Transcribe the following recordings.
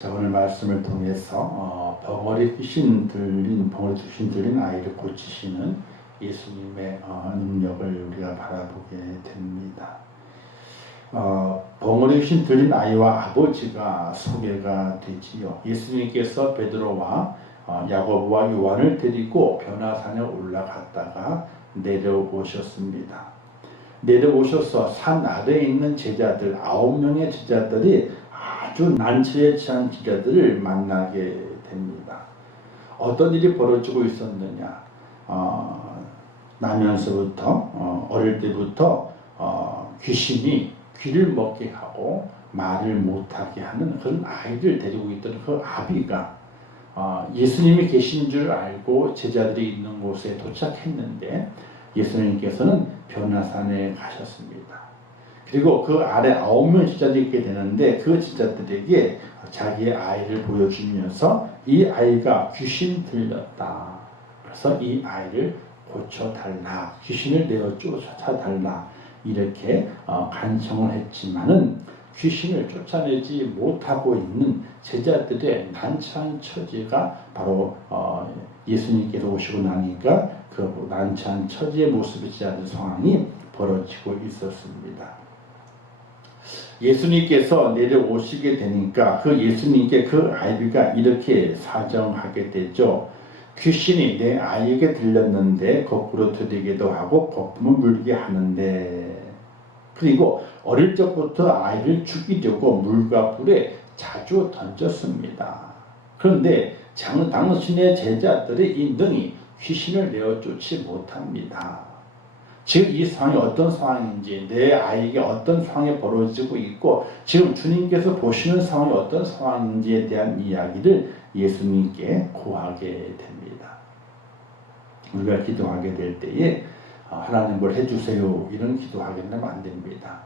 자, 오늘 말씀을 통해서 벙어리 귀신 들린 아이를 고치시는 예수님의 능력을 우리가 바라보게 됩니다. 벙어리 귀신 들린 아이와 아버지가 소개가 되지요. 예수님께서 베드로와 야고보와 요한을 데리고 변화산에 올라갔다가 내려오셨습니다. 내려오셔서 산 아래에 있는 제자들 9명의 제자들이 아주 난처에 처한 제자들을 만나게 됩니다. 어떤 일이 벌어지고 있었느냐? 나면서부터 어릴 때부터 귀신이 귀를 먹게 하고 말을 못하게 하는 그런 아이를 데리고 있던 그 아비가 예수님이 계신 줄 알고 제자들이 있는 곳에 도착했는데 예수님께서는 변화산에 가셨습니다. 그리고 그 아래 9명 제자들이 있게 되는데 그 제자들에게 자기의 아이를 보여주면서 이 아이가 귀신 들렸다. 그래서 이 아이를 고쳐달라. 귀신을 내어 쫓아달라. 이렇게 간청을 했지만은 귀신을 쫓아내지 못하고 있는 제자들의 난처한 처지가 바로 예수님께서 오시고 나니까 그 난처한 처지의 모습의 제자들 상황이 벌어지고 있었습니다. 예수님께서 내려오시게 되니까 그 예수님께 그 아이가 이렇게 사정하게 되죠. 귀신이 내 아이에게 들렸는데 거꾸로 들리기도 하고 거품을 물게 하는데, 그리고 어릴 적부터 아이를 죽이려고 물과 불에 자주 던졌습니다. 그런데 당신의 제자들이 이 능히 귀신을 내어 쫓지 못합니다. 지금 이 상황이 어떤 상황인지, 내 아이에게 어떤 상황이 벌어지고 있고 지금 주님께서 보시는 상황이 어떤 상황인지에 대한 이야기를 예수님께 구하게 됩니다. 우리가 기도하게 될 때에 하나님 뭘 해주세요 이런 기도하게 되면 안 됩니다.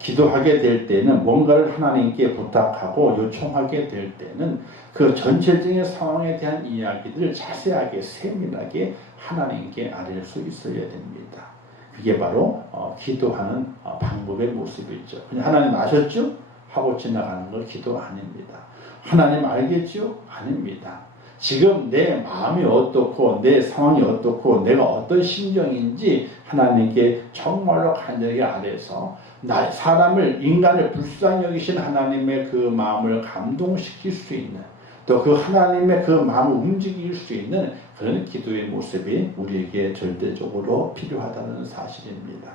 기도하게 될 때는 뭔가를 하나님께 부탁하고 요청하게 될 때는 그 전체적인 상황에 대한 이야기들을 자세하게 세밀하게 하나님께 아뢰 수 있어야 됩니다. 그게 바로 기도하는 방법의 모습이죠. 그냥 하나님 아셨죠? 하고 지나가는 걸 기도 아닙니다. 하나님 알겠죠? 아닙니다. 지금 내 마음이 어떻고 내 상황이 어떻고 내가 어떤 심정인지 하나님께 정말로 간절하게 아뢰서 인간을 불쌍히 여기신 하나님의 그 마음을 감동시킬 수 있는, 또 그 하나님의 그 마음을 움직일 수 있는 그런 기도의 모습이 우리에게 절대적으로 필요하다는 사실입니다.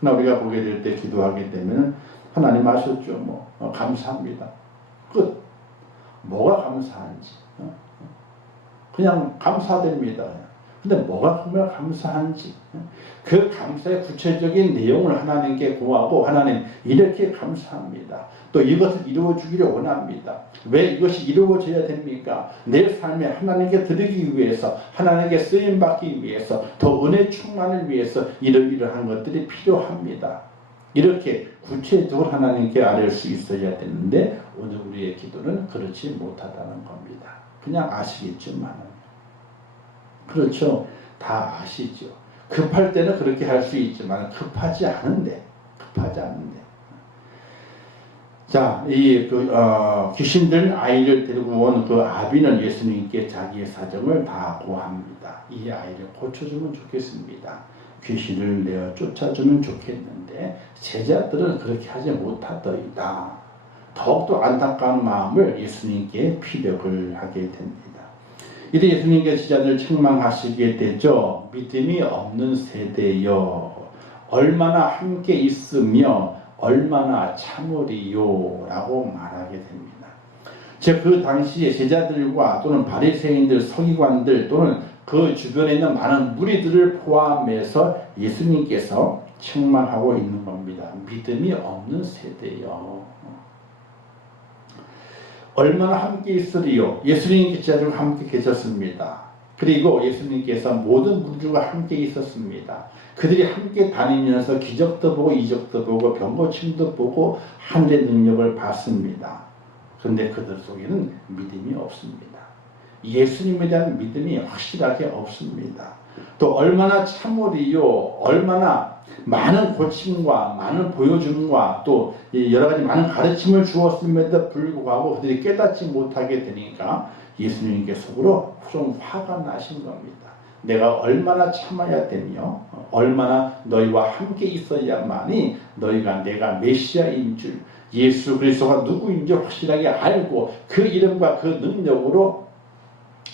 우리가 보게 될 때 기도하게 되면 하나님 아셨죠? 감사합니다. 끝. 뭐가 감사한지 그냥 감사됩니다. 근데 뭐가 정말 감사한지 그 감사의 구체적인 내용을 하나님께 구하고, 하나님 이렇게 감사합니다. 또 이것을 이루어주기를 원합니다. 왜 이것이 이루어져야 됩니까? 내 삶에 하나님께 드리기 위해서, 하나님께 쓰임받기 위해서, 더 은혜 충만을 위해서 이러이러한 것들이 필요합니다. 이렇게 구체적으로 하나님께 아뢰 수 있어야 되는데 오늘 우리의 기도는 그렇지 못하다는 겁니다. 그냥 아시겠지만, 그렇죠. 다 아시죠. 급할 때는 그렇게 할 수 있지만 급하지 않은데. 자, 귀신 들린 아이를 데리고 온 그 아비는 예수님께 자기의 사정을 다 고합니다. 이 아이를 고쳐주면 좋겠습니다. 귀신을 내어 쫓아주면 좋겠는데 제자들은 그렇게 하지 못하더이다. 더욱더 안타까운 마음을 예수님께 피력을 하게 됩니다. 이때 예수님께 제자들을 책망하시게 되죠. 믿음이 없는 세대여, 얼마나 함께 있으며 얼마나 참으리요 라고 말하게 됩니다. 즉 그 당시에 제자들과 또는 바리새인들, 서기관들 또는 그 주변에 있는 많은 무리들을 포함해서 예수님께서 책망하고 있는 겁니다. 믿음이 없는 세대여, 얼마나 함께 있으리요. 예수님께 제자들과 함께 계셨습니다. 그리고 예수님께서 모든 무리들과 함께 있었습니다. 그들이 함께 다니면서 기적도 보고 이적도 보고 병고침도 보고 하늘의 능력을 봤습니다. 그런데 그들 속에는 믿음이 없습니다. 예수님에 대한 믿음이 확실하게 없습니다. 또 얼마나 참으리요, 얼마나 많은 고침과 많은 보여줌과 또 여러 가지 많은 가르침을 주었음에도 불구하고 그들이 깨닫지 못하게 되니까 예수님께 속으로 좀 화가 나신 겁니다. 내가 얼마나 참아야 되며 얼마나 너희와 함께 있어야만이 너희가 내가 메시아인 줄, 예수 그리스도가 누구인지 확실하게 알고 그 이름과 그 능력으로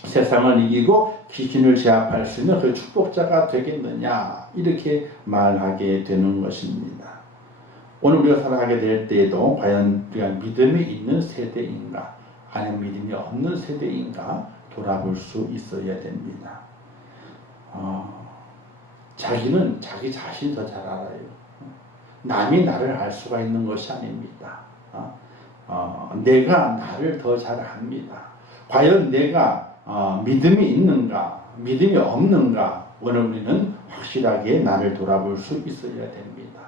세상을 이기고 귀신을 제압할 수 있는 그 축복자가 되겠느냐, 이렇게 말하게 되는 것입니다. 오늘 우리가 살아가게 될 때에도 과연 우리가 믿음이 있는 세대인가 아니면 믿음이 없는 세대인가 돌아볼 수 있어야 됩니다. 자기는 자기 자신이 더 잘 알아요. 남이 나를 알 수가 있는 것이 아닙니다. 내가 나를 더 잘 압니다. 과연 내가 믿음이 있는가 믿음이 없는가, 오늘 우리는 확실하게 나를 돌아볼 수 있어야 됩니다.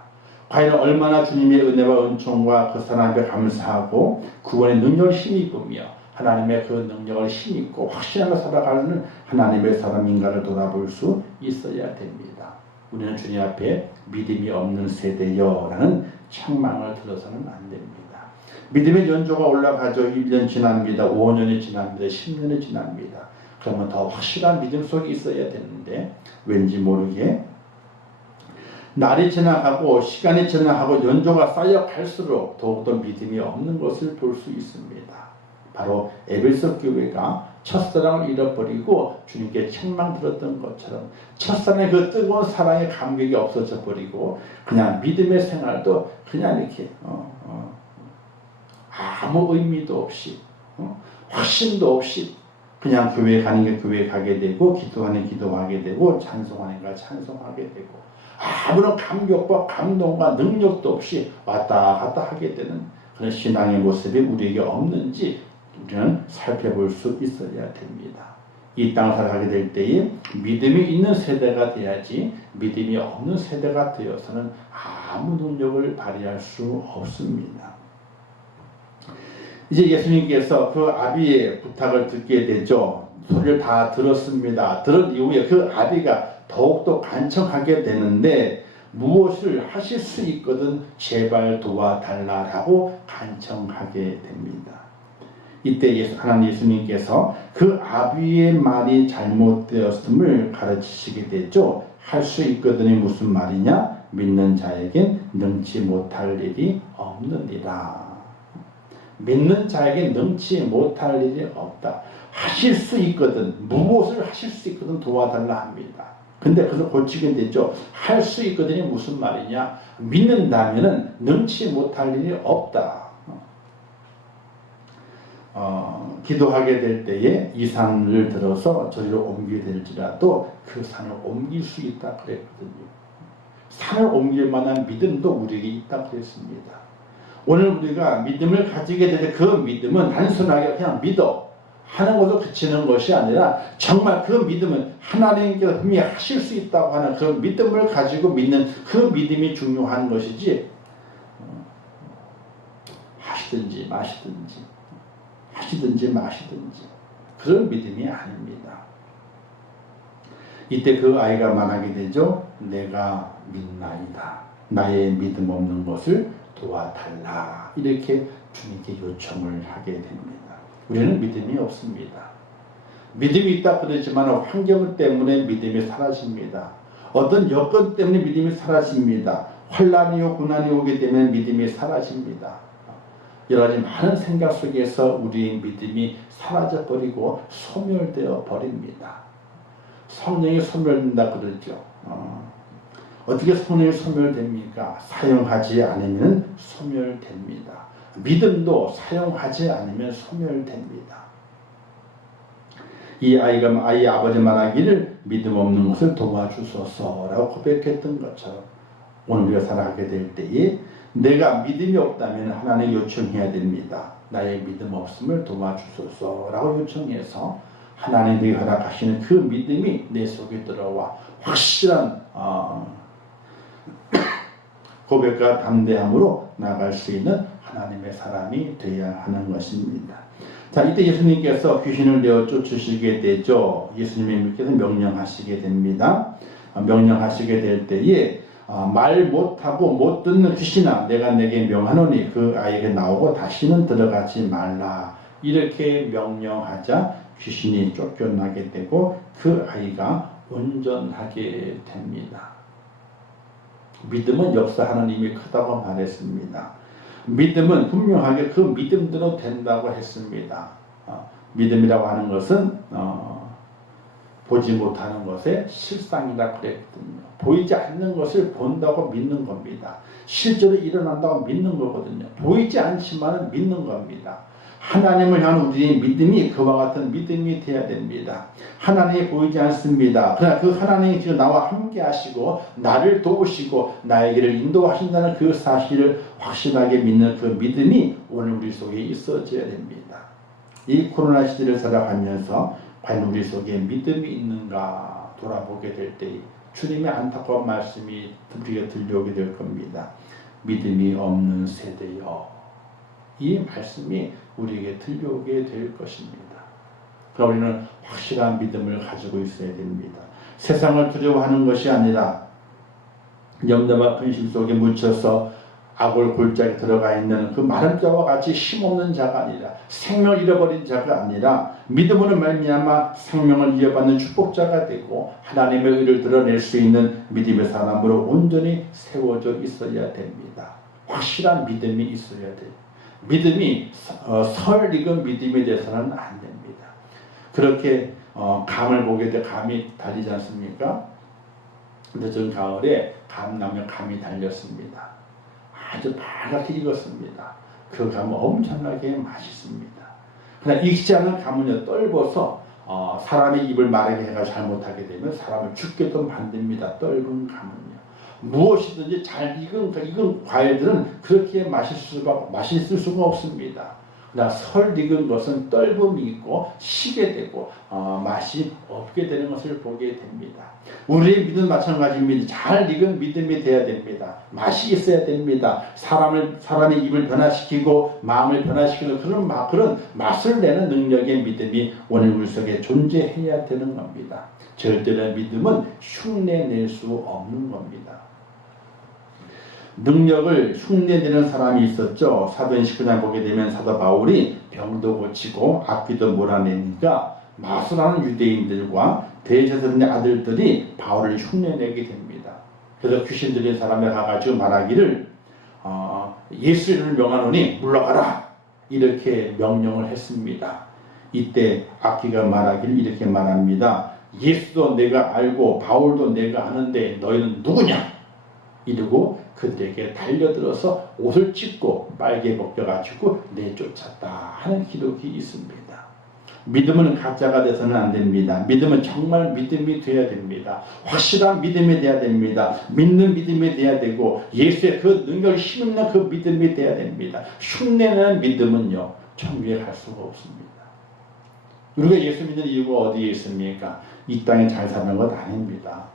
과연 얼마나 주님의 은혜와 은총과 그 사랑 앞에 감사하고 구원의 능력을 힘입으며 하나님의 그 능력을 힘입고 확신하며 살아가는 하나님의 사람인가를 돌아볼 수 있어야 됩니다. 우리는 주님 앞에 믿음이 없는 세대여 라는 책망을 들어서는 안 됩니다. 믿음의 연조가 올라가죠. 1년 지납니다. 5년이 지납니다. 10년이 지납니다. 그러면 더 확실한 믿음 속에 있어야 되는데 왠지 모르게 날이 지나가고 시간이 지나가고 연조가 쌓여갈수록 더욱더 믿음이 없는 것을 볼 수 있습니다. 바로 에베소 교회가 첫사랑을 잃어버리고 주님께 책망 들었던 것처럼 첫사랑의 그 뜨거운 사랑의 감격이 없어져 버리고 그냥 믿음의 생활도 그냥 이렇게 아무 의미도 없이 확신도 없이 그냥 교회에 가는 게 교회에 가게 되고 기도하는 기도하게 되고 찬송하는 가 찬송하게 되고 아무런 감격과 감동과 능력도 없이 왔다 갔다 하게 되는 그런 신앙의 모습이 우리에게 없는지 우리는 살펴볼 수 있어야 됩니다. 이 땅을 살아가게 될 때에 믿음이 있는 세대가 돼야지 믿음이 없는 세대가 되어서는 아무 능력을 발휘할 수 없습니다. 이제 예수님께서 그 아비의 부탁을 듣게 되죠. 소리를 다 들었습니다. 들은 이후에 그 아비가 더욱더 간청하게 되는데 무엇을 하실 수 있거든 제발 도와달라라고 간청하게 됩니다. 이때 하나님 예수님께서 그 아비의 말이 잘못되었음을 가르치시게 되죠. 할 수 있거든이 무슨 말이냐? 믿는 자에겐 능치 못할 일이 없느니라. 믿는 자에게 능치 못할 일이 없다. 하실 수 있거든, 무엇을 하실 수 있거든 도와달라 합니다. 근데 그걸 고치게 되죠. 할 수 있거든이 무슨 말이냐? 믿는다면은 능치 못할 일이 없다. 기도하게 될 때에 이 산을 들어서 저리로 옮기게 될지라도 그 산을 옮길 수 있다 그랬거든요. 산을 옮길 만한 믿음도 우리에게 있다 그랬습니다. 오늘 우리가 믿음을 가지게 될 때 그 믿음은 단순하게 그냥 믿어 하는 것으로 그치는 것이 아니라 정말 그 믿음은 하나님께서 분명히 하실 수 있다고 하는 그 믿음을 가지고 믿는 그 믿음이 중요한 것이지 하시든지 마시든지 하시든지 마시든지 그런 믿음이 아닙니다. 이때 그 아이가 말하게 되죠. 내가 믿나이다. 나의 믿음 없는 것을 도와달라. 이렇게 주님께 요청을 하게 됩니다. 우리는 믿음이 없습니다. 믿음이 있다 그러지만 환경 때문에 믿음이 사라집니다. 어떤 여건 때문에 믿음이 사라집니다. 환난이요 고난이 오게 되면 믿음이 사라집니다. 여러 가지 많은 생각 속에서 우리의 믿음이 사라져버리고 소멸되어 버립니다. 성령이 소멸된다 그러죠. 어떻게 성령이 소멸됩니까? 사용하지 않으면 소멸됩니다. 믿음도 사용하지 않으면 소멸됩니다. 이 아이가 아이 아버지 말하기를 믿음 없는 것을 도와주소서라고 고백했던 것처럼 오늘 우리가 살아가게 될 때에 내가 믿음이 없다면 하나님 요청해야 됩니다. 나의 믿음 없음을 도와주소서라고 요청해서 하나님이 허락하시는 그 믿음이 내 속에 들어와 확실한 고백과 담대함으로 나갈 수 있는 하나님의 사람이 되어야 하는 것입니다. 자, 이때 예수님께서 귀신을 내어 쫓으시게 되죠. 예수님께서 명령하시게 됩니다. 명령하시게 될 때에 말 못하고 못 듣는 귀신아 내가 내게 명하노니 그 아이에게 나오고 다시는 들어가지 말라. 이렇게 명령하자 귀신이 쫓겨나게 되고 그 아이가 온전하게 됩니다. 믿음은 역사하는 힘이 크다고 말했습니다. 믿음은 분명하게 그 믿음대로 된다고 했습니다. 믿음이라고 하는 것은 보지 못하는 것의 실상이라 그랬거든요. 보이지 않는 것을 본다고 믿는 겁니다. 실제로 일어난다고 믿는 거거든요. 보이지 않지만 믿는 겁니다. 하나님을 향한 우리의 믿음이 그와 같은 믿음이 되어야 됩니다. 하나님이 보이지 않습니다. 그러나 그 하나님이 지금 나와 함께 하시고 나를 도우시고 나의 길을 인도하신다는 그 사실을 확실하게 믿는 그 믿음이 오늘 우리 속에 있어져야 됩니다. 이 코로나 시대를 살아가면서 과연 우리 속에 믿음이 있는가 돌아보게 될 때 주님의 안타까운 말씀이 우리에게 들려오게 될 겁니다. 믿음이 없는 세대여. 이 말씀이 우리에게 들려오게 될 것입니다. 그럼 우리는 확실한 믿음을 가지고 있어야 됩니다. 세상을 두려워하는 것이 아니라 염려와 근심 속에 묻혀서 악을 골짜기에 들어가 있는 그 마른 자와 같이 힘없는 자가 아니라 생명을 잃어버린 자가 아니라 믿음으로 말미암아 생명을 이어받는 축복자가 되고 하나님의 의를 드러낼 수 있는 믿음의 사람으로 온전히 세워져 있어야 됩니다. 확실한 믿음이 있어야 돼요. 믿음이 설익은 믿음에 대해서는 안 됩니다. 그렇게 감을 보게 돼 감이 달리지 않습니까? 늦은 가을에 감나무에 감이 달렸습니다. 아주 파랗게 익었습니다. 그 감은 엄청나게 맛있습니다. 그러나 익지 않은 감은요 떫어서 사람의 입을 마르게 해가 잘못하게 되면 사람을 죽게도 만듭니다. 떫은 감은요. 무엇이든지 잘 익은 과일들은 그렇게 맛있을 수가 없습니다. 그러나 설 익은 것은 떫음이 있고 시게 되고 맛이 없게 되는 것을 보게 됩니다. 우리의 믿음 마찬가지입니다. 잘 익은 믿음이 되어야 됩니다. 맛이 있어야 됩니다. 사람의 입을 변화시키고 마음을 변화시키는 그런 맛을 내는 능력의 믿음이 오늘 우리 속에 존재해야 되는 겁니다. 절대로 믿음은 흉내낼 수 없는 겁니다. 능력을 흉내내는 사람이 있었죠. 사도행 19장 보게 되면 사도 바울이 병도 고치고 악귀도 몰아내니까 마술하는 유대인들과 대제사장의 아들들이 바울을 흉내내게 됩니다. 그래서 귀신 들린 사람에 가가지고 말하기를 예수 이름을 명하노니 물러가라 이렇게 명령을 했습니다. 이때 악귀가 말하기를 이렇게 말합니다. 예수도 내가 알고 바울도 내가 아는데 너희는 누구냐? 이러고 그들에게 달려들어서 옷을 찢고 빨개 벗겨가지고 내쫓았다 하는 기록이 있습니다. 믿음은 가짜가 돼서는 안 됩니다. 믿음은 정말 믿음이 되어야 됩니다. 확실한 믿음이 되어야 됩니다. 믿는 믿음이 되어야 되고 예수의 그 능력을 힘있는 그 믿음이 되어야 됩니다. 흉내내는 믿음은요 천국에 갈 수가 없습니다. 우리가 예수 믿는 이유가 어디에 있습니까? 이 땅에 잘 사는 것 아닙니다.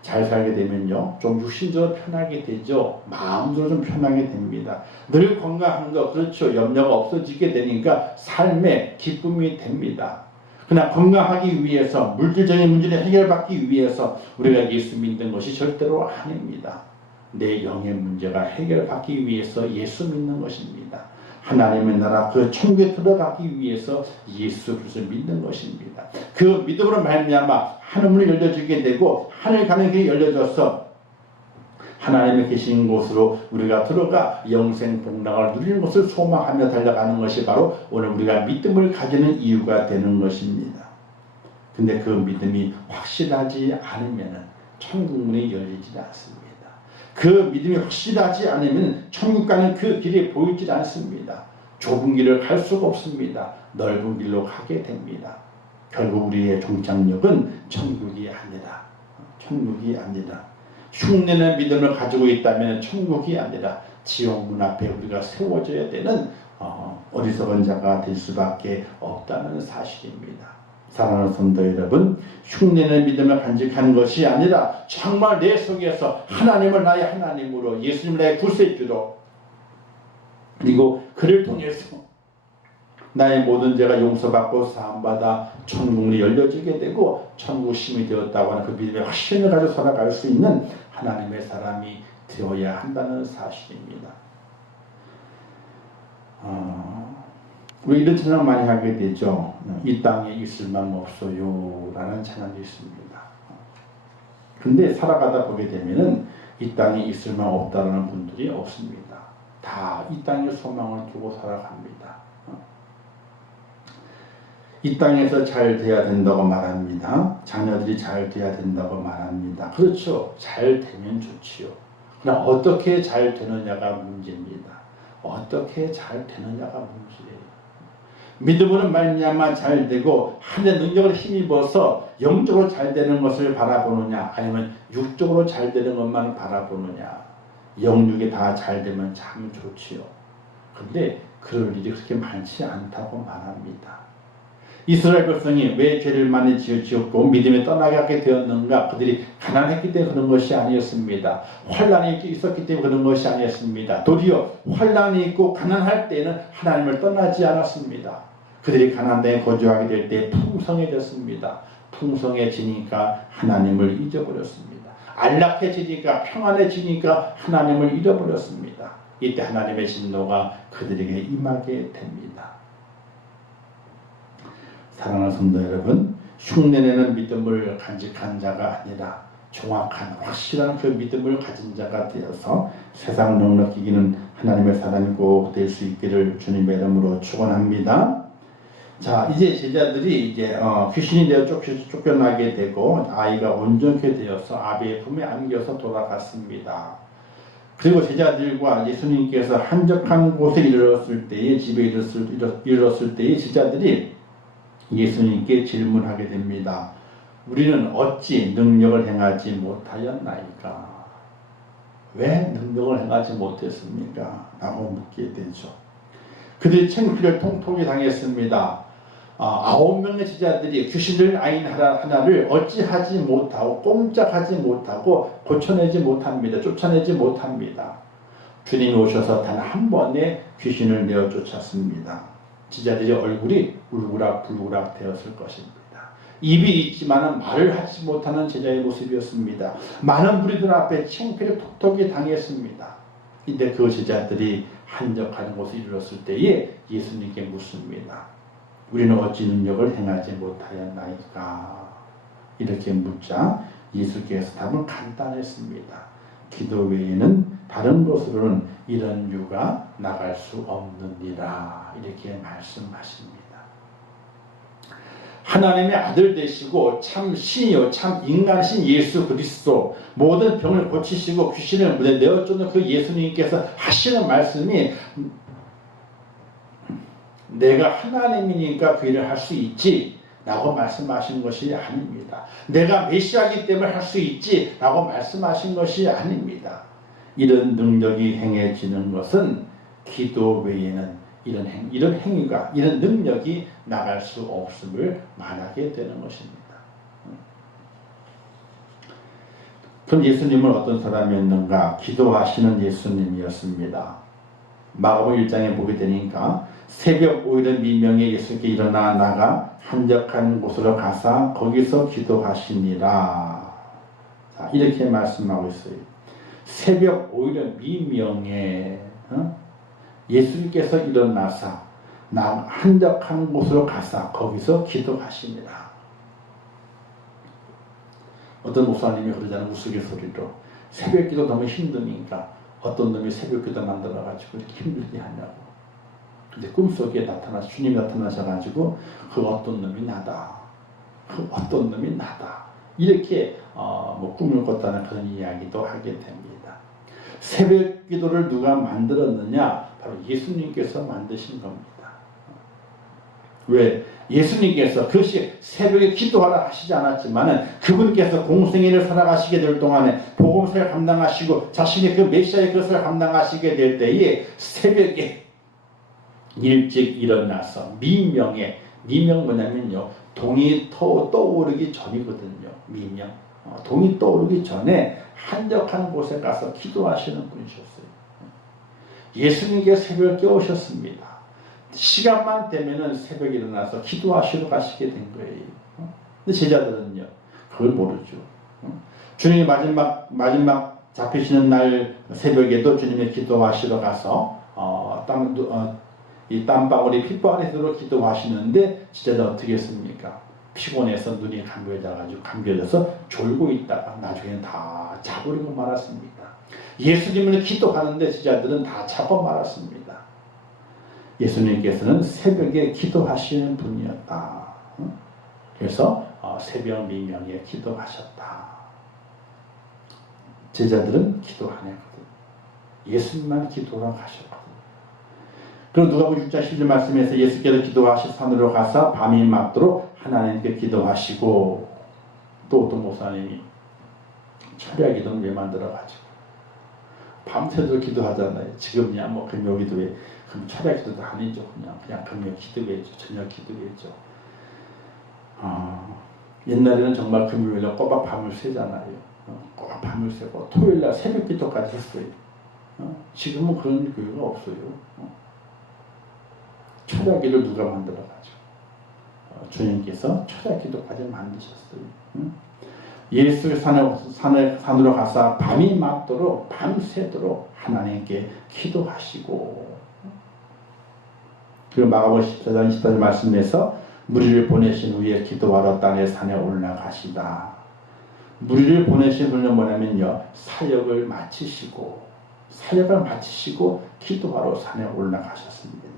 잘 살게 되면요 좀 육신적으로 편하게 되죠. 마음으로 좀 편하게 됩니다. 늘 건강한 거 그렇죠. 염려가 없어지게 되니까 삶의 기쁨이 됩니다. 그러나 건강하기 위해서 물질적인 문제를 해결받기 위해서 우리가 예수 믿는 것이 절대로 아닙니다. 내 영의 문제가 해결받기 위해서 예수 믿는 것입니다. 하나님의 나라 그 천국에 들어가기 위해서 예수 그리스도를 믿는 것입니다. 그 믿음으로 말미암아 하늘문이 열려지게 되고 하늘 가는 길이 열려져서 하나님의 계신 곳으로 우리가 들어가 영생 복락을 누리는 것을 소망하며 달려가는 것이 바로 오늘 우리가 믿음을 가지는 이유가 되는 것입니다. 근데 그 믿음이 확실하지 않으면 천국문이 열리지 않습니다. 그 믿음이 확실하지 않으면 천국 가는 그 길이 보이질 않습니다. 좁은 길을 갈 수가 없습니다. 넓은 길로 가게 됩니다. 결국 우리의 종착역은 천국이 아니라 흉내는 믿음을 가지고 있다면 천국이 아니라 지옥문 앞에 우리가 세워져야 되는 어리석은 자가 될 수밖에 없다는 사실입니다. 사랑하는 성도 여러분, 흉내는 믿음을 간직하는 것이 아니라 정말 내 속에서 하나님을 나의 하나님으로 예수님을 나의 구세주로 그리고 그를 통해서 나의 모든 죄가 용서받고 사함받아 천국문이 열려지게 되고 천국 시민이 되었다고 하는 그 믿음의 확신을 가지고 살아갈 수 있는 하나님의 사람이 되어야 한다는 사실입니다. 우리 이런 찬양 많이 하게 되죠. 이 땅에 있을 만 없어요 라는 찬양이 있습니다. 근데 살아가다 보게 되면은 이 땅에 있을 만 없다라는 분들이 없습니다. 다 이 땅에 소망을 두고 살아갑니다. 이 땅에서 잘 돼야 된다고 말합니다. 자녀들이 잘 돼야 된다고 말합니다. 그렇죠. 잘 되면 좋지요. 그러나 어떻게 잘 되느냐가 문제입니다. 어떻게 잘 되느냐가 문제예요. 믿음으로 말미암아 잘 되고 하나님의 능력을 힘입어서 영적으로 잘 되는 것을 바라보느냐, 아니면 육적으로 잘 되는 것만 바라보느냐. 영육이 다 잘 되면 참 좋지요. 그런데 그럴 일이 그렇게 많지 않다고 말합니다. 이스라엘 백성이 왜 죄를 많이 지었고 믿음에 떠나게 되었는가? 그들이 가난했기 때문에 그런 것이 아니었습니다. 환난이 있었기 때문에 그런 것이 아니었습니다. 도리어 환난이 있고 가난할 때는 하나님을 떠나지 않았습니다. 그들이 가나안 땅에 거주하게 될 때 풍성해졌습니다. 풍성해지니까 하나님을 잊어버렸습니다. 안락해지니까, 평안해지니까 하나님을 잃어버렸습니다. 이때 하나님의 진노가 그들에게 임하게 됩니다. 사랑하는 성도 여러분, 흉내내는 믿음을 간직한 자가 아니라 정확한 확실한 그 믿음을 가진 자가 되어서 세상 넉넉히 이기는 하나님의 사람이 꼭 될 수 있기를 주님의 이름으로 축원합니다. 자, 이제 제자들이 귀신이 되어 쫓겨나게 되고 아이가 온전케 되어서 아비의 품에 안겨서 돌아갔습니다. 그리고 제자들과 예수님께서 한적한 곳에 이르렀을 때에, 집에 이르렀을 때에 제자들이 예수님께 질문하게 됩니다. 우리는 어찌 능력을 행하지 못하였나이까? 왜 능력을 행하지 못했습니까? 라고 묻게 되죠. 그들이 창피를 통통히 당했습니다. 9명의 제자들이 귀신을 아인 하나를 어찌하지 못하고 꼼짝하지 못하고 고쳐내지 못합니다. 쫓아내지 못합니다. 주님이 오셔서 단 한 번에 귀신을 내어 쫓았습니다. 제자들의 얼굴이 울그락불그락 되었을 것입니다. 입이 있지만 말을 하지 못하는 제자의 모습이었습니다. 많은 무리들 앞에 창피를 톡톡히 당했습니다. 근데 그 제자들이 한적한 곳에 이르렀을 때에 예수님께 묻습니다. 우리는 어찌 능력을 행하지 못하였나이까? 이렇게 묻자 예수께서 답은 간단했습니다. 기도 외에는 다른 곳으로는 이런 유가 나갈 수 없느니라. 이렇게 말씀하십니다. 하나님의 아들 되시고 참 신이요 참 인간신 예수 그리스도, 모든 병을 고치시고 귀신을 내어쫓는 그 예수님께서 하시는 말씀이 내가 하나님이니까 그 일을 할 수 있지 라고 말씀하신 것이 아닙니다. 내가 메시아이기 때문에 할 수 있지 라고 말씀하신 것이 아닙니다. 이런 능력이 행해지는 것은 기도 외에는 이런 행위가, 이런 능력이 나갈 수 없음을 말하게 되는 것입니다. 그럼 예수님은 어떤 사람이었는가? 기도하시는 예수님이었습니다. 마가복음 1장에 보게 되니까 새벽 5일의 미명에 예수께 일어나 나가 한적한 곳으로 가사 거기서 기도하시니라. 자, 이렇게 말씀하고 있어요. 새벽 5일의 미명에 예수님께서 일어나사 한적한 곳으로 가사 거기서 기도하시니라. 어떤 목사님이 그러잖아요. 우스갯소리로 새벽 기도 너무 힘드니까 어떤 놈이 새벽 기도 만들어가지고 이렇게 힘들게 하냐고. 근데 꿈속에 주님이 나타나셔가지고 그 어떤 놈이 나다. 그 어떤 놈이 나다. 이렇게 꿈을 꿨다는 그런 이야기도 하게 됩니다. 새벽 기도를 누가 만들었느냐? 바로 예수님께서 만드신 겁니다. 왜? 예수님께서 그것이 새벽에 기도하라 하시지 않았지만 그분께서 공생애를 살아가시게 될 동안에 복음사를 감당하시고 자신의 그 메시아의 것을 감당하시게 될 때에 새벽에 일찍 일어나서 미명 뭐냐면요, 동이 떠오르기 전이거든요. 미명. 동이 떠오르기 전에 한적한 곳에 가서 기도하시는 분이셨어요. 예수님께 새벽을 깨우셨습니다. 시간만 되면은 새벽에 일어나서 기도하시러 가시게 된 거예요. 근데 제자들은요, 그걸 모르죠. 주님이 마지막 잡히시는 날 새벽에도 주님의 기도하시러 가서 이 땀방울이 핏방울이 기도하시는데 제자들 어떻게 했습니까? 피곤해서 눈이 감겨져서 졸고 있다가 나중에는 다 자버리고 말았습니다. 예수님은 기도하는데 제자들은 다 자고 말았습니다. 예수님께서는 새벽에 기도하시는 분이었다. 그래서 새벽 미명에 기도하셨다. 제자들은 기도 안 했거든. 예수님만 기도하러 가셨거든. 그럼 누가복음 6장 10절 말씀에서 예수께서 기도하시 산으로 가서 밤이 맞도록 하나님께 기도하시고, 또 어떤 목사님이 철야 기도는 왜 만들어가지고 밤새도 기도하잖아요. 지금이야 뭐 금요 기도회, 그럼 철야 기도도 아니죠. 그냥 금요 기도회죠. 저녁 기도회죠. 옛날에는 정말 금요일날 꼬박 밤을 새잖아요. 꼬박 밤을 새고 토요일날 새벽 기도까지 했어요. 지금은 그런 교회가 없어요. 철야 기도를 누가 만들어가지고 주님께서 철야 기도까지 만드셨어요. 예수 산으로 가서 밤이 맞도록 밤새도록 하나님께 기도하시고, 그리고 마가복음 14장 14절 말씀에서 무리를 보내신 후에 기도하러 땅의 산에 올라가시다. 무리를 보내신 후는 뭐냐면요, 사역을 마치시고 기도하러 산에 올라가셨습니다.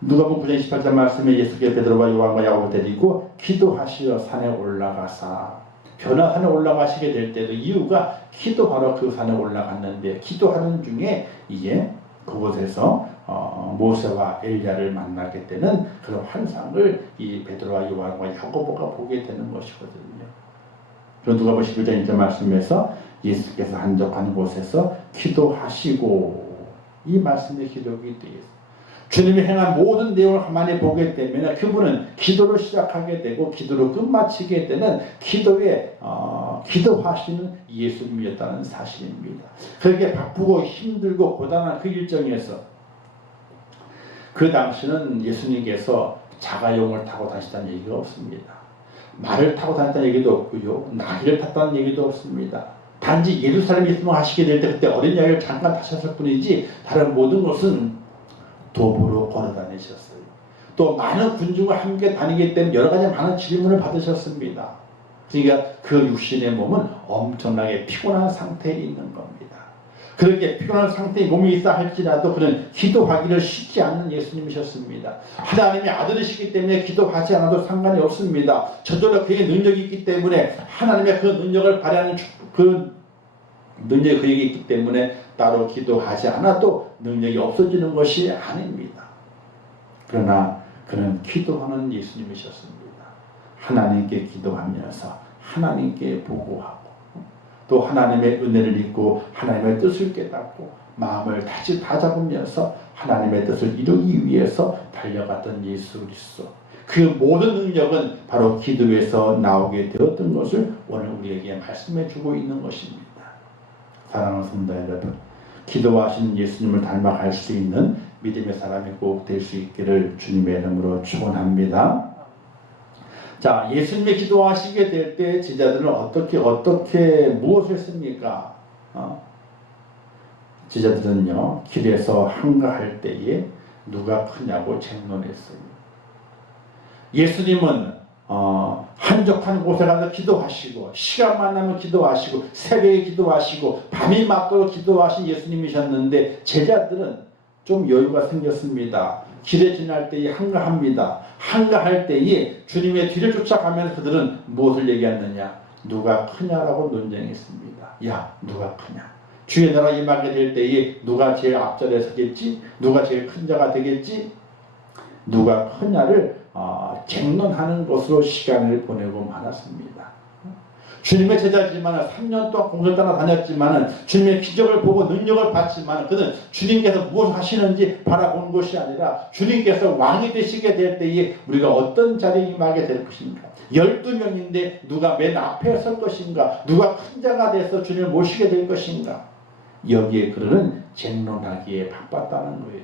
누가복음 9장 18절 말씀에 예수께서 베드로와 요한과 야고보를 데리고 기도하시러 산에 올라가사, 변화산에 올라가시게 될 때도 이유가 기도하러 그 산에 올라갔는데, 기도하는 중에 이제 그곳에서 모세와 엘리야를 만나게 되는 그런 환상을 이 베드로와 요한과 야고보가 보게 되는 것이거든요. 그리고 누가복음 11장 1절 말씀에서 예수께서 한적한 곳에서 기도하시고, 이 말씀의 기록이 되겠습니다. 주님이 행한 모든 내용을 가만히 보게 되면 그분은 기도를 시작하게 되고 기도로 끝마치게 되는 기도하시는 예수님이었다는 사실입니다. 그렇게 바쁘고 힘들고 고단한 그 일정에서 그 당시는 예수님께서 자가용을 타고 다니셨다는 얘기가 없습니다. 말을 타고 다녔다는 얘기도 없고요, 나귀를 탔다는 얘기도 없습니다. 단지 예루살렘에 입성하시게 될 때 그때 어린 양을 잠깐 타셨을 뿐이지 다른 모든 것은 도보로 걸어 다니셨어요. 또 많은 군중과 함께 다니기 때문에 여러 가지 많은 질문을 받으셨습니다. 그러니까 그 육신의 몸은 엄청나게 피곤한 상태에 있는 겁니다. 그렇게 피곤한 상태에 몸이 있다 할지라도 그는 기도하기를 쉽지 않는 예수님이셨습니다. 하나님의 아들이시기 때문에 기도하지 않아도 상관이 없습니다. 저절로 그에게 능력이 있기 때문에, 하나님의 그 능력을 발휘하는 그 능력이 그에게 있기 때문에 따로 기도하지 않아도 능력이 없어지는 것이 아닙니다. 그러나 그는 기도하는 예수님이셨습니다. 하나님께 기도하면서 하나님께 보고하고, 또 하나님의 은혜를 잊고 하나님의 뜻을 깨닫고 마음을 다시 다잡으면서 하나님의 뜻을 이루기 위해서 달려갔던 예수 그리스도, 그 모든 능력은 바로 기도에서 나오게 되었던 것을 오늘 우리에게 말씀해 주고 있는 것입니다. 사랑하는 성도 여러분, 기도하시는 예수님을 닮아갈 수 있는 믿음의 사람이 꼭 될 수 있기를 주님의 이름으로 축원합니다. 자, 예수님이 기도하시게 될 때 제자들은 어떻게 무엇을 했습니까? 제자들은요, 길에서 한가할 때에 누가 크냐고 쟁론했어요. 예수님은 한적한 곳에 가서 기도하시고, 시간만 나면 기도하시고, 새벽에 기도하시고, 밤이 맞도록 기도하신 예수님이셨는데 제자들은 좀 여유가 생겼습니다. 길에 지날 때에 한가합니다. 한가할 때에 주님의 뒤를 쫓아가면서 그들은 무엇을 얘기했느냐? 누가 크냐라고 논쟁했습니다. 야, 누가 크냐? 주의 나라 임하게 될 때에 누가 제일 앞자리에 서겠지? 누가 제일 큰 자가 되겠지? 누가 크냐를 쟁론하는 것으로 시간을 보내고 말았습니다. 주님의 제자지만 3년 동안 공을 따라 다녔지만 주님의 기적을 보고 능력을 받지만 그는 주님께서 무엇을 하시는지 바라본 것이 아니라 주님께서 왕이 되시게 될 때에 우리가 어떤 자리에 임하게 될 것인가, 12명인데 누가 맨 앞에 설 것인가, 누가 큰 자가 돼서 주님을 모시게 될 것인가, 여기에 그들은 쟁론하기에 바빴다는 거예요.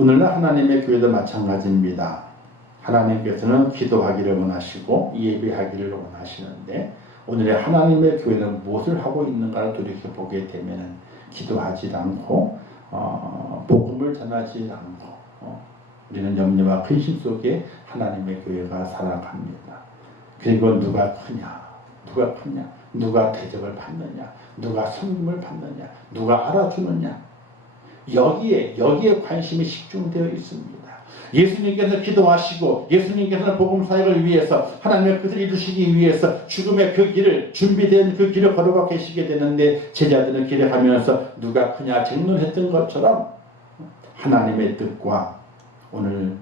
오늘날 하나님의 교회도 마찬가지입니다. 하나님께서는 기도하기를 원하시고 예배하기를 원하시는데 오늘의 하나님의 교회는 무엇을 하고 있는가를 돌이켜보게 되면 기도하지 않고 복음을 전하지 않고 우리는 염려와 근심 속에 하나님의 교회가 살아갑니다. 그리고 누가 크냐, 누가 대접을 받느냐, 누가 섬김을 받느냐, 누가 알아주느냐, 여기에 관심이 집중되어 있습니다. 예수님께서 기도하시고 예수님께서는 복음 사역을 위해서 하나님의 뜻을 이루시기 위해서 죽음의 그 길을 준비된 그 길을 걸어가 계시게 되는데 제자들은 길을 가면서 누가 크냐 쟁론했던 것처럼 하나님의 뜻과 오늘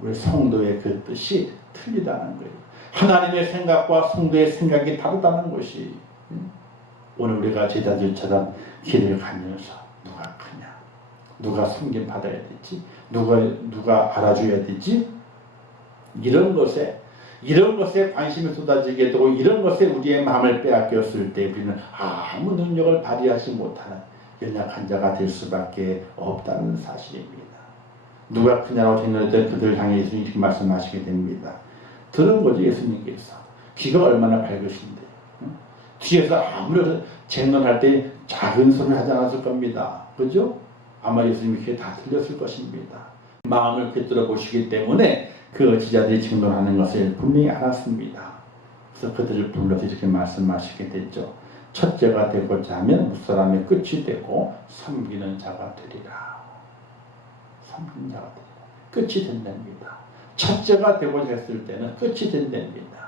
우리 성도의 그 뜻이 틀리다는 거예요. 하나님의 생각과 성도의 생각이 다르다는 것이 오늘 우리가 제자들처럼 길을 가면서 누가 크냐, 누가 섬김 받아야 되지, 누가 알아줘야 되지, 이런 것에 관심이 쏟아지게 되고 이런 것에 우리의 마음을 빼앗겼을 때 우리는 아무 능력을 발휘하지 못하는 연약한 자가 될 수밖에 없다는 사실입니다. 누가 크냐고 쟁론했던 그들 향해 예수님이 이렇게 말씀하시게 됩니다. 들은 거죠. 예수님께서 귀가 얼마나 밝으신데 뒤에서 아무래도 쟁론할 때 작은 소리를 하지 않았을 겁니다. 그죠? 아마 예수님이 그게 다 들렸을 것입니다. 마음을 꿰뚫어 보시기 때문에 그 지자들이 쟁론하는 것을 분명히 알았습니다. 그래서 그들을 불러서 이렇게 말씀하시게 됐죠. 첫째가 되고자 하면 무사람의 끝이 되고 섬기는 자가 되리라. 섬기는 자가 되리라. 끝이 된답니다. 첫째가 되고자 했을 때는 끝이 된답니다.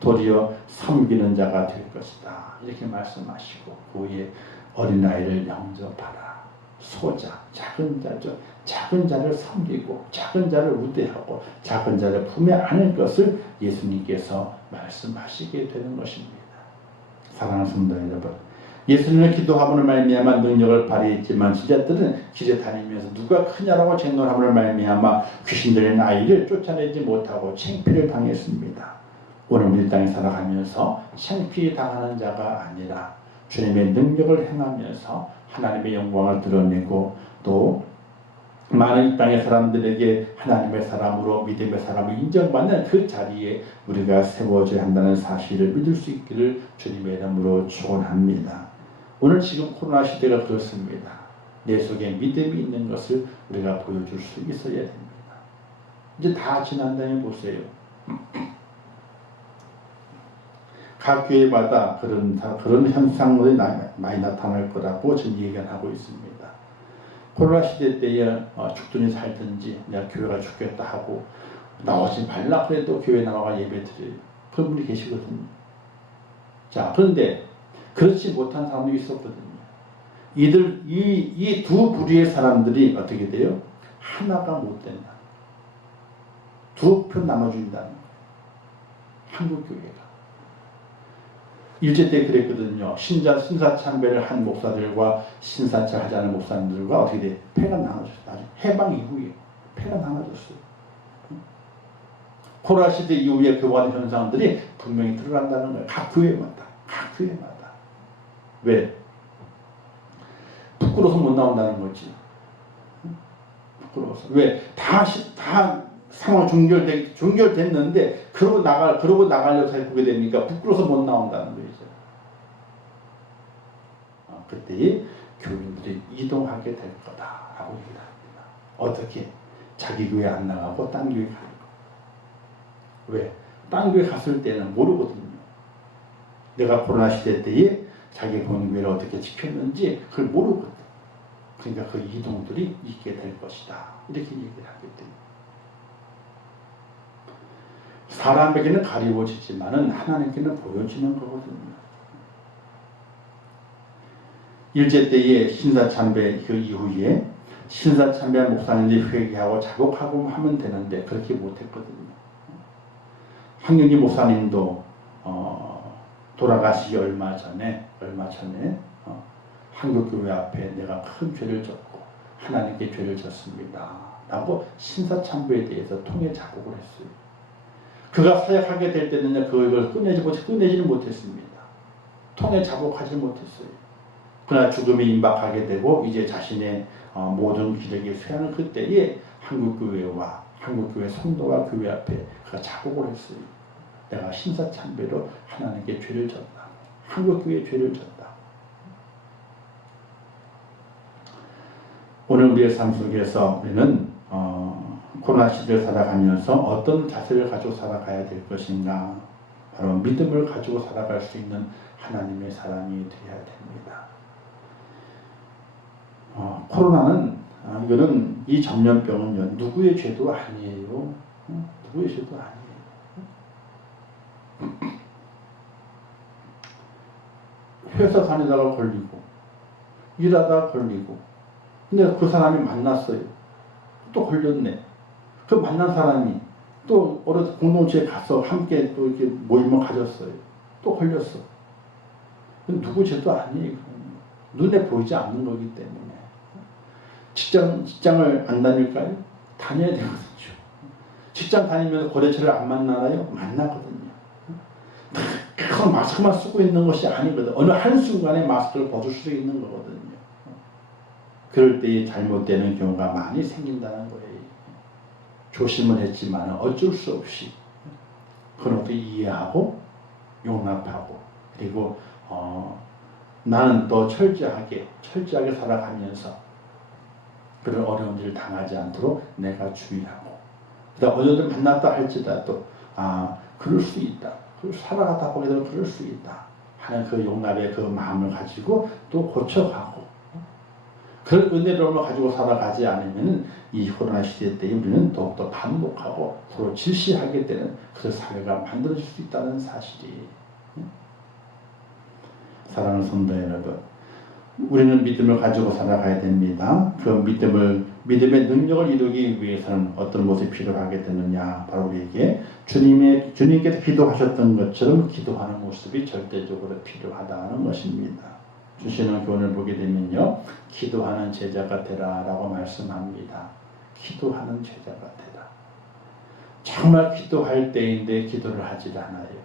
도리어 섬기는 자가 될 것이다. 이렇게 말씀하시고 그 후에 어린아이를 영접하라. 소자, 작은 자죠. 작은 자를 섬기고 작은 자를 우대하고 작은 자를 품에 안을 것을 예수님께서 말씀하시게 되는 것입니다. 사랑하는 성도 여러분, 예수님은 기도함으로 말미암아 능력을 발휘했지만 제자들은 길에 다니면서 누가 크냐라고 쟁론함으로 말미암아 귀신 들린 아이를 쫓아내지 못하고 창피를 당했습니다. 오늘 우리 땅에 살아가면서 창피 당하는 자가 아니라 주님의 능력을 행하면서 하나님의 영광을 드러내고 또 많은 이 땅의 사람들에게 하나님의 사람으로 믿음의 사람을 인정받는 그 자리에 우리가 세워져야 한다는 사실을 믿을 수 있기를 주님의 이름으로 축원합니다. 오늘 지금 코로나 시대가 그렇습니다. 내 속에 믿음이 있는 것을 우리가 보여줄 수 있어야 됩니다. 이제 다 지난다면 보세요. 각 교회마다 그런 현상들이 많이 나타날 거라고 지금 예견하고 있습니다. 코로나 시대 때에 죽든지 살든지 내가 교회가 죽겠다 하고 나오지 말라 그래도 교회 나와가 예배 드려요. 그런 분이 계시거든요. 자, 그런데 그렇지 못한 사람도 있었거든요. 이 두 부류의 사람들이 어떻게 돼요? 하나가 못 된다. 두 편 나눠준다는 거예요. 한국 교회가. 일제 때 그랬거든요. 신사참배를 한 목사들과 신사차 하지 않은 목사님들과 어떻게 돼? 패가 나눠졌어요. 나중에 해방 이후에 패가 나눠졌어요. 코로나 시대 이후에 교환 현상들이 분명히 드러난다는 거예요. 각 교회마다. 왜? 부끄러워서 못 나온다는 거지. 부끄러워서. 왜? 다 상황 종결됐는데 그러고 나가려고 해보게 됩니까? 부끄러워서 못 나온다는 거죠. 그때 교인들이 이동하게 될 거다라고 얘기를 합니다. 어떻게? 자기 교회 안 나가고 딴 교회 가는 거. 왜? 딴 교회 갔을 때는 모르거든요. 내가 코로나 시대 때에 자기 교회를 어떻게 지켰는지 그걸 모르거든. 그러니까 그 이동들이 있게 될 것이다. 이렇게 얘기를 하게 됩니다. 사람에게는 가리워지지만은 하나님께는 보여지는 거거든요. 일제 때의 신사참배 그 이후에 신사참배한 목사님들이 회개하고 자복하고 하면 되는데 그렇게 못했거든요. 황경기 목사님도 돌아가시기 얼마 전에 한국교회 앞에 내가 큰 죄를 졌고 하나님께 죄를 졌습니다 라고 신사참배에 대해서 통해 자복을 했어요. 그가 사역하게 될 때는 그걸 꺼내지는 못했습니다. 통해 자복하지 못했어요. 그러나 죽음이 임박하게 되고 이제 자신의 모든 기력이 쇠하는 그때에 한국교회와 한국교회 성도가 교회 앞에 그가 자복을 했어요. 내가 신사참배로 하나님께 죄를 졌다. 한국교회에 죄를 졌다. 오늘 우리의 삶 속에서 우리는 코로나 시대를 살아가면서 어떤 자세를 가지고 살아가야 될 것인가? 바로 믿음을 가지고 살아갈 수 있는 하나님의 사람이 되어야 됩니다. 코로나는 이거는 이 전염병은요 누구의 죄도 아니에요. 누구의 죄도 아니에요. 회사 다니다가 걸리고 일하다가 걸리고 근데 그 사람이 만났어요. 또 걸렸네. 그 만난 사람이 또 어느 공동체에 가서 함께 또 이렇게 모임을 가졌어요. 또 걸렸어. 누구 죄도 아니에요. 눈에 보이지 않는 거기 때문에. 직장을 안 다닐까요? 다녀야 되거든요. 직장 다니면서 거래처를 안 만나나요? 만나거든요. 계속 마스크만 쓰고 있는 것이 아니거든. 어느 한순간에 마스크를 벗을 수 있는 거거든요. 그럴 때에 잘못되는 경우가 많이 생긴다는 거예요. 조심을 했지만 어쩔 수 없이 그런 것도 이해하고 용납하고 그리고 나는 또 철저하게 살아가면서 그런 어려운 일을 당하지 않도록 내가 주의하고 그다음 어디든 만났다 할지라도 그럴 수 있다. 살아가다 보게 되면 그럴 수 있다 하는 그 용납의 그 마음을 가지고 또 고쳐가고 그런 은혜로움을 가지고 살아가지 않으면 이 코로나 시대 때 우리는 더욱더 반복하고 서로 질시하게 되는 그 사회가 만들어질 수 있다는 사실이. 사랑하는 성도 여러분, 우리는 믿음을 가지고 살아가야 됩니다. 그 믿음의 능력을 이루기 위해서는 어떤 모습이 필요하게 되느냐? 바로 우리에게 주님께서 기도하셨던 것처럼 기도하는 모습이 절대적으로 필요하다는 것입니다. 주시는 교훈을 보게 되면요, 기도하는 제자가 되라라고 말씀합니다. 기도하는 제자가 되라. 정말 기도할 때인데 기도를 하질 않아요.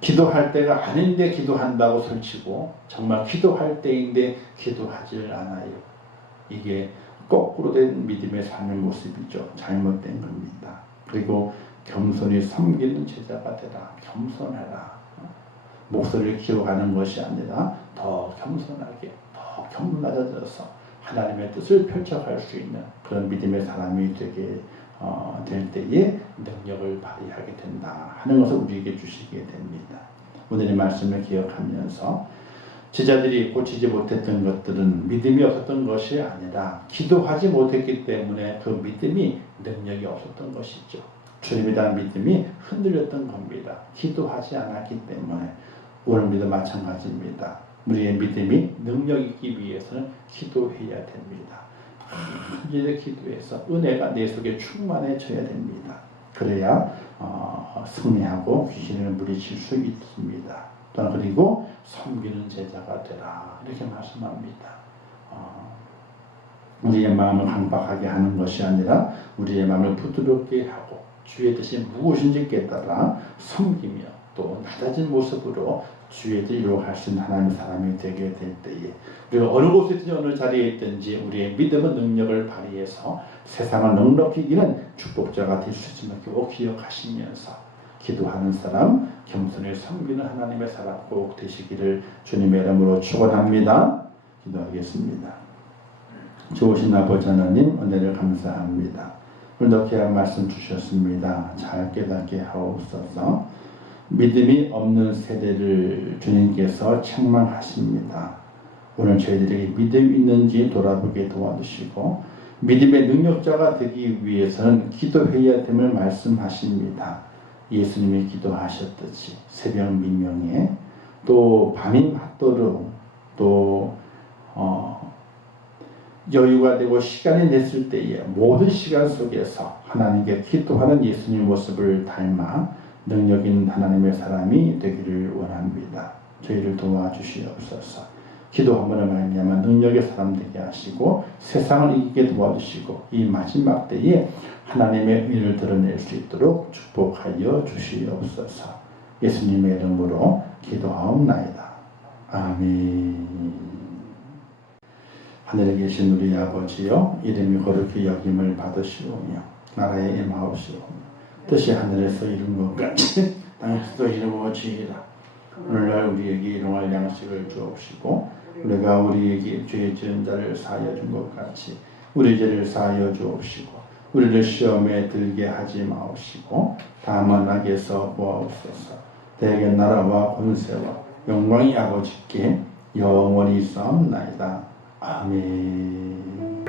기도할 때가 아닌데 기도한다고 설치고 정말 기도할 때인데 기도하질 않아요. 이게 거꾸로 된 믿음의 삶의 모습이죠. 잘못된 겁니다. 그리고 겸손히 섬기는 제자가 되라. 겸손해라. 목소리를 키워가는 것이 아니라 더 겸손하게 더 낮아져서 하나님의 뜻을 펼쳐갈 수 있는 그런 믿음의 사람이 되게 될 때에 능력을 발휘하게 된다 하는 것을 우리에게 주시게 됩니다. 오늘의 말씀을 기억하면서 제자들이 고치지 못했던 것들은 믿음이 없었던 것이 아니라 기도하지 못했기 때문에 그 믿음이 능력이 없었던 것이죠. 주님에 대한 믿음이 흔들렸던 겁니다. 기도하지 않았기 때문에. 오늘도 마찬가지입니다. 우리의 믿음이 능력 있기 위해서는 기도해야 됩니다. 이제 기도해서 은혜가 내 속에 충만해져야 됩니다. 그래야 승리하고 귀신을 물리칠 수 있습니다. 또한 그리고 섬기는 제자가 되라 이렇게 말씀합니다. 우리의 마음을 강박하게 하는 것이 아니라 우리의 마음을 부드럽게 하고 주의 뜻이 무엇인지 깨달아 섬기며 또 낮아진 모습으로 주의 뜻을 이루어갈 수 있는 하나님의 사람이 되게 될 때에 우리가 어느 곳에 있든지 어느 자리에 있든지 우리의 믿음의 능력을 발휘해서 세상을 넉넉히 이기는 축복자가 될 수 있음을 꼭 기억하시면서 기도하는 사람, 겸손히 섬기는 하나님의 사람 꼭 되시기를 주님의 이름으로 축원합니다. 기도하겠습니다. 좋으신 아버지 하나님 은혜를 감사합니다. 오늘도 귀한 말씀 주셨습니다. 잘 깨닫게 하옵소서. 믿음이 없는 세대를 주님께서 책망하십니다. 오늘 저희들에게 믿음이 있는지 돌아보게 도와주시고 믿음의 능력자가 되기 위해서는 기도해야 됨을 말씀하십니다. 예수님이 기도하셨듯이 새벽 민명에 또 밤이 맞도록 또 여유가 되고 시간이 됐을 때에 모든 시간 속에서 하나님께 기도하는 예수님의 모습을 닮아 능력 있는 하나님의 사람이 되기를 원합니다. 저희를 도와주시옵소서. 기도 한 번을 말미암아 능력의 사람 되게 하시고 세상을 이기게 도와주시고 이 마지막 때에 하나님의 의를 드러낼 수 있도록 축복하여 주시옵소서. 예수님의 이름으로 기도하옵나이다. 아멘. 하늘에 계신 우리 아버지여, 이름이 거룩히 여김을 받으시오며 나라에 임하옵시오며 뜻이 하늘에서 이룬 것 같이 땅에서도 이루어지이다. 오늘날 우리에게 일용할 양식을 주옵시고 우리가 우리에게 죄 지은 자를 사하여 준 것 같이 우리 죄를 사하여 주옵시고 우리를 시험에 들게 하지 마옵시고 다만 악에서 구하옵소서. 대개 나라와 권세와 영광이 아버지께 영원히 있사옵나이다. 아멘.